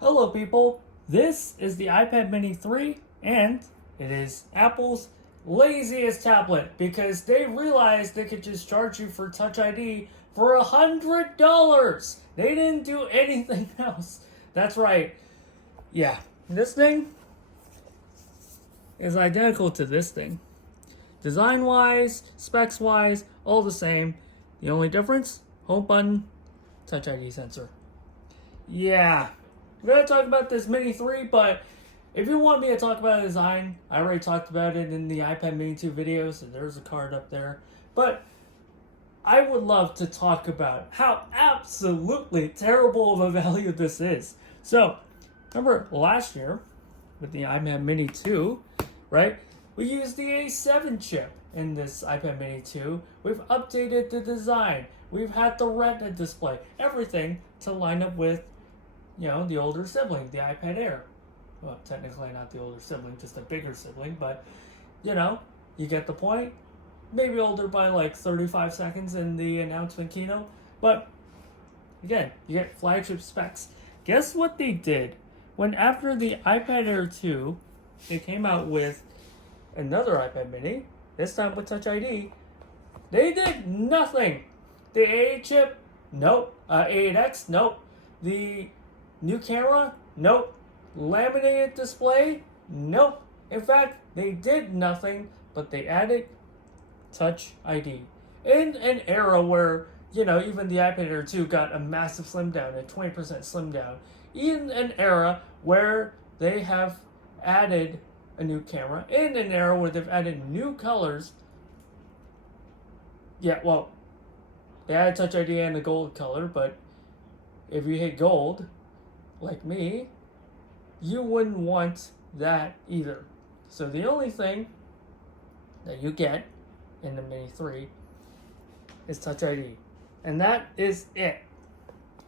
Hello people, this is the iPad mini 3 and it is Apple's laziest tablet because they realized they could just charge you for Touch ID for $100. They didn't do anything else. That's right. Yeah, this thing is identical to this thing. Design wise, specs wise, all the same. The only difference, home button, Touch ID sensor. Yeah, we're going to talk about this Mini 3, but if you want me to talk about the design, I already talked about it in the iPad Mini 2 video, so there's a card up there. But I would love to talk about how absolutely terrible of a value this is. So, remember last year with the iPad Mini 2, right? We used the A7 chip in this iPad Mini 2. We've updated the design. We've had the Retina display. Everything to line up with, the older sibling, the iPad Air. Well, technically not the older sibling, just a bigger sibling, but, you get the point. Maybe older by like 35 seconds in the announcement keynote. But, again, you get flagship specs. Guess what they did? When after the iPad Air 2, they came out with another iPad mini, this time with Touch ID, they did nothing. The A8 chip, nope. A8X, nope. The new camera, nope. Laminated display, nope. In fact, they did nothing, but they added Touch ID. In an era where, even the iPad Air 2 got a massive slim down, a 20% slim down. In an era where they have added a new camera, in an era where they've added new colors. Yeah, well, they added Touch ID and the gold color, but if you hate gold, like me, you wouldn't want that either. So the only thing that you get in the Mini 3 is Touch ID. And that is it.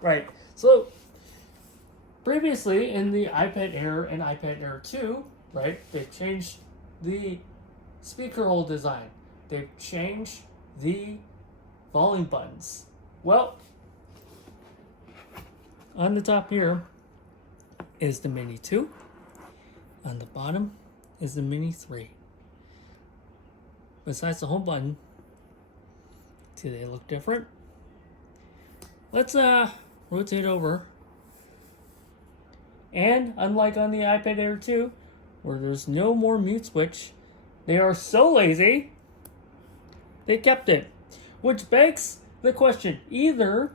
Right. So previously in the iPad Air and iPad Air 2, right, they've changed the speaker hole design. They've changed the volume buttons. Well, on the top here is the Mini 2. On the bottom is the Mini 3. Besides the home button, do they look different? Let's rotate over. And unlike on the iPad Air 2, where there's no more mute switch, they are so lazy, they kept it. Which begs the question, either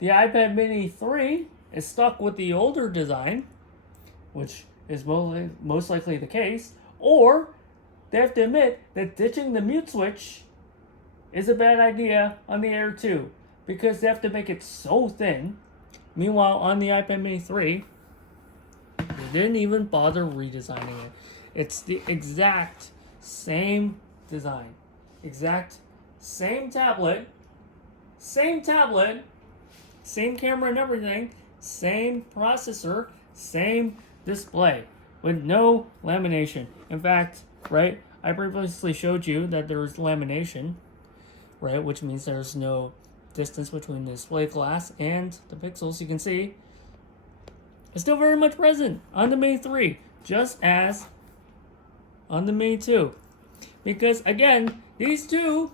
the iPad Mini 3 is stuck with the older design, which is most likely the case, or they have to admit that ditching the mute switch is a bad idea on the Air 2, because they have to make it so thin. Meanwhile, on the iPad Mini 3, they didn't even bother redesigning it. It's the exact same design. Exact same tablet, same camera and everything, same processor, same display, with no lamination. In fact, right, I previously showed you that there was lamination, right, which means there's no distance between the display glass and the pixels. You can see it's still very much present on the Mini 3, just as on the Mini 2. Because, again, these two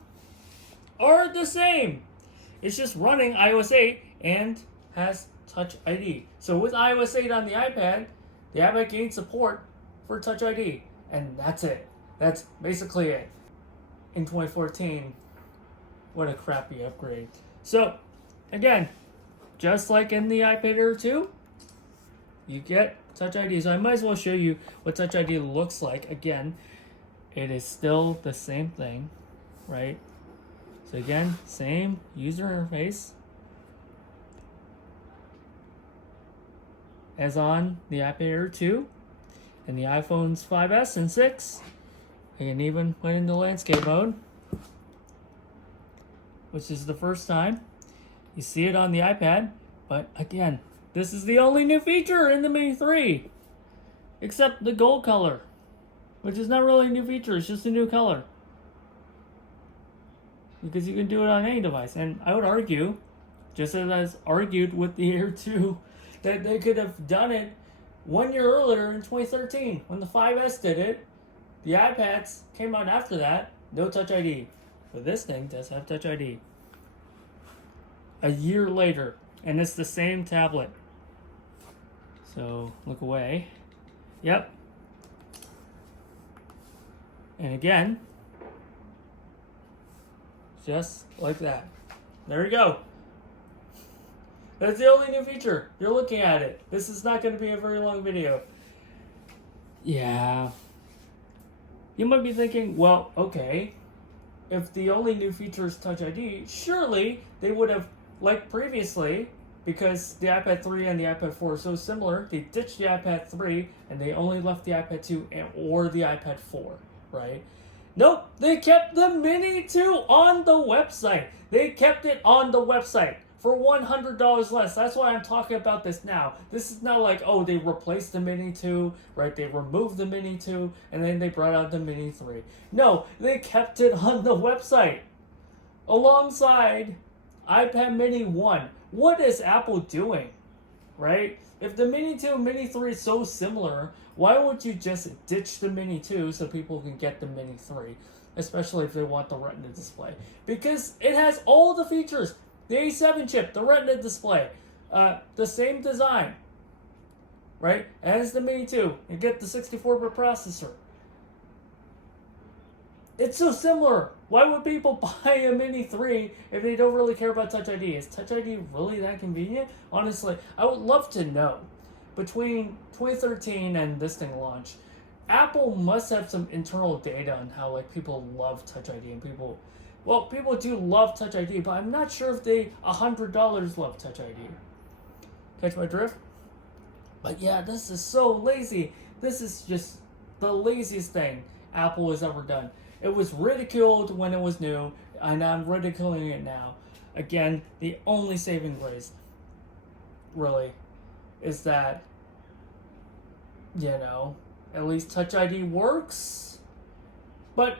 are the same. It's just running iOS 8 and has Touch ID. So with iOS 8 on the iPad gained support for Touch ID. And that's it. That's basically it. In 2014, what a crappy upgrade. So, again, just like in the iPad Air 2, you get Touch ID. So I might as well show you what Touch ID looks like. Again, it is still the same thing, right? So again, same user interface as on the iPad Air 2 and the iPhones 5S and 6. I can even put into landscape mode, which is the first time you see it on the iPad. But again, this is the only new feature in the Mini 3, except the gold color, which is not really a new feature, it's just a new color. Because you can do it on any device. And I would argue, just as I argued with the Air 2, that they could have done it 1 year earlier in 2013 when the 5S did it. The iPads came out after that, no Touch ID. But this thing does have Touch ID. A year later, and it's the same tablet. So look away. Yep. And again, just like that. There you go. That's the only new feature. You're looking at it. This is not going to be a very long video. Yeah. You might be thinking, well, okay, if the only new feature is Touch ID, surely they would have, like previously, because the iPad 3 and the iPad 4 are so similar, they ditched the iPad 3 and they only left the iPad 2 or the iPad 4, right? Nope, they kept the Mini 2 on the website. They kept it on the website for $100 less. That's why I'm talking about this now. This is not like, oh, they replaced the Mini 2, right? They removed the Mini 2, and then they brought out the Mini 3. No, they kept it on the website alongside iPad Mini 1. What is Apple doing, right? If the Mini 2 and Mini 3 is so similar, why would you just ditch the Mini 2 so people can get the Mini 3? Especially if they want the Retina display. Because it has all the features. The A7 chip, the Retina display, the same design, right, as the Mini 2. You get the 64-bit processor. It's so similar. Why would people buy a Mini 3 if they don't really care about Touch ID? Is Touch ID really that convenient? Honestly, I would love to know. Between 2013 and this thing launch, Apple must have some internal data on how like people love Touch ID and people do love Touch ID, but I'm not sure if they $100 love Touch ID. Catch my drift? But yeah, this is so lazy. This is just the laziest thing Apple has ever done. It was ridiculed when it was new, and I'm ridiculing it now. Again, the only saving grace, really, is that, at least Touch ID works. But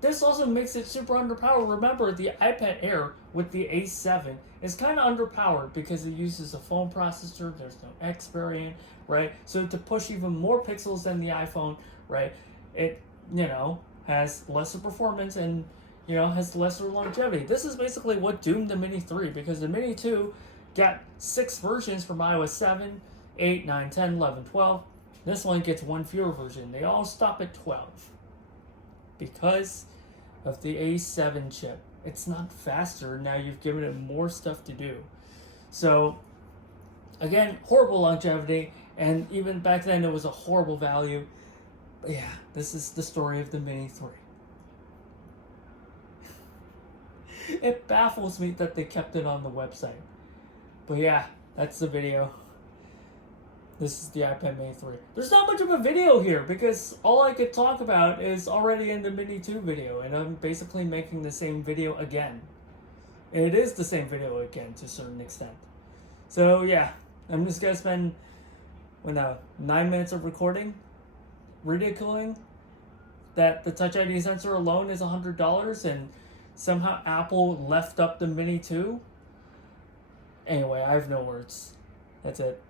this also makes it super underpowered. Remember, the iPad Air with the A7 is kind of underpowered because it uses a phone processor. There's no X variant, right? So to push even more pixels than the iPhone, right, it, has lesser performance and, has lesser longevity. This is basically what doomed the Mini 3 because the Mini 2 got 6 versions from iOS 7, 8, 9, 10, 11, 12. This one gets one fewer version. They all stop at 12 because of the A7 chip. It's not faster. Now you've given it more stuff to do. So, again, horrible longevity, and even back then it was a horrible value. But yeah, this is the story of the Mini 3. It baffles me that they kept it on the website. But yeah, that's the video. This is the iPad Mini 3. There's not much of a video here because all I could talk about is already in the Mini 2 video, and I'm basically making the same video again. And it is the same video again to a certain extent. So yeah, I'm just gonna spend 9 minutes of recording ridiculing that the Touch ID sensor alone is $100 and somehow Apple left up the Mini 2. Anyway, I have no words. That's it.